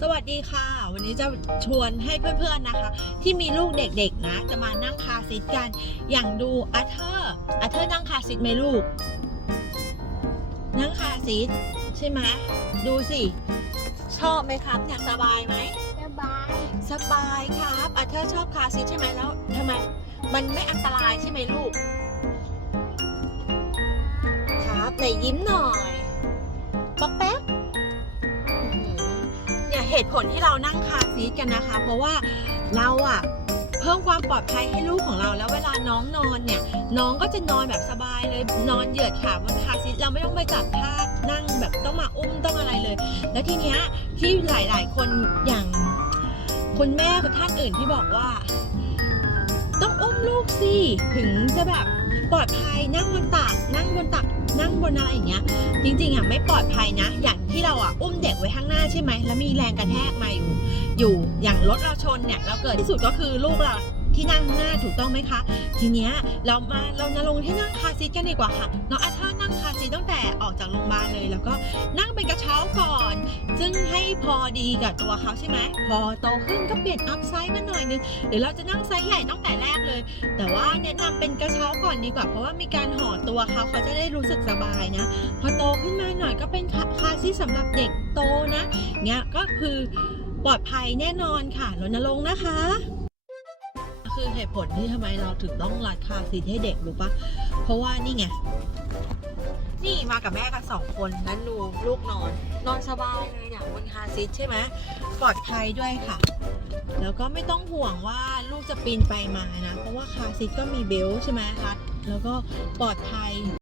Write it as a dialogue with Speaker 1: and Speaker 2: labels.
Speaker 1: สวัสดีค่ะ วันนี้จะชวนให้เพื่อนๆนะคะ ที่มีลูกเด็กๆนะ จะมานั่งคาร์ซีทกัน อย่างดูอาเธอร์อาเธอร์นั่งคาร์ซีทไหมลูก นั่งคาร์ซีทใช่ไหมดูสิชอบไหมครับเนี่ยสบายไหม
Speaker 2: สบาย
Speaker 1: สบายครับอาเธอร์ชอบคาร์ซีทใช่ไหมแล้วทำไมมันไม่อันตรายใช่ไหมลูก ครับไหนยิ้มหน่อย เหตุผลที่เรานั่งคาซีทกันนะคะ เพราะว่าเราอะเพิ่มความปลอดภัยให้ลูกของเราแล้วเวลาน้องนอนเนี่ย น้องก็จะนอนแบบสบายเลยนอนเหยียดขาบนคาซีทเราไม่ต้องไปจับท่านั่งแบบต้องมาอุ้มต้องอะไรเลย แล้วทีเนี้ยที่หลาย ๆ คนอย่างคุณแม่ท่านอื่นที่บอกว่า ต้องอุ้มลูกสิถึงจะแบบปลอดภัยนั่งบนตักนั่งบนตักนั่งบนอะไรอย่างเงี้ย จริงๆอะไม่ปลอดภัยนะ อย่างที่เราอะอุ้ม ไว้ข้างหน้าใช่ไหมแล้วมีแรงกระแทกมาอยู่อยู่อย่างรถเราชนเนี่ยเราเกิดที่สุดก็คือลูกเราที่นั่งข้างหน้าถูกต้องไหมคะ ทีเนี้ยเรามาเรานลงที่นั่งคาซีทกันดีกว่าค่ะน้องอาเธอร์นั่งคาซีทตั้งแต่ออกจากโรงพยาบาลเลย แล้วก็นั่งเป็นกระเช้าก่อน ซึ่งให้พอดีกับตัวเขาใช่ไหมพอโตขึ้นก็เปลี่ยนอัพไซส์มาหน่อยนึงเดี๋ยวเราจะนั่งไซส์ใหญ่ตั้งแต่แรกเลย แต่ว่าแนะนำเป็นกระเช้าก่อนดีกว่า เพราะว่ามีการห่อตัวเขาเขาจะได้รู้สึกสบายนะ พอโตขึ้นมาหน่อยก็เป็น ทสำหรับเด็กโตนะเงี้ยก็คือปลอดภัยแน่นอนค่ะรณรงค์นะคะ คือเหตุผลที่ทำไมเราถึงต้องรัดคาซีทให้เด็กรู้ปะเพราะว่านี่ไงนี่มากับแม่กันสองคนนั้นดูลูกนอน นอนสบายเลยเนี่ยบนคาซีทใช่ไหมปลอดภัยด้วยค่ะ แล้วก็ไม่ต้องห่วงว่าลูกจะปีนไปมานะ เพราะว่าคาซีทก็มีเบลใช่ไหมรัดแล้วก็ปลอดภัย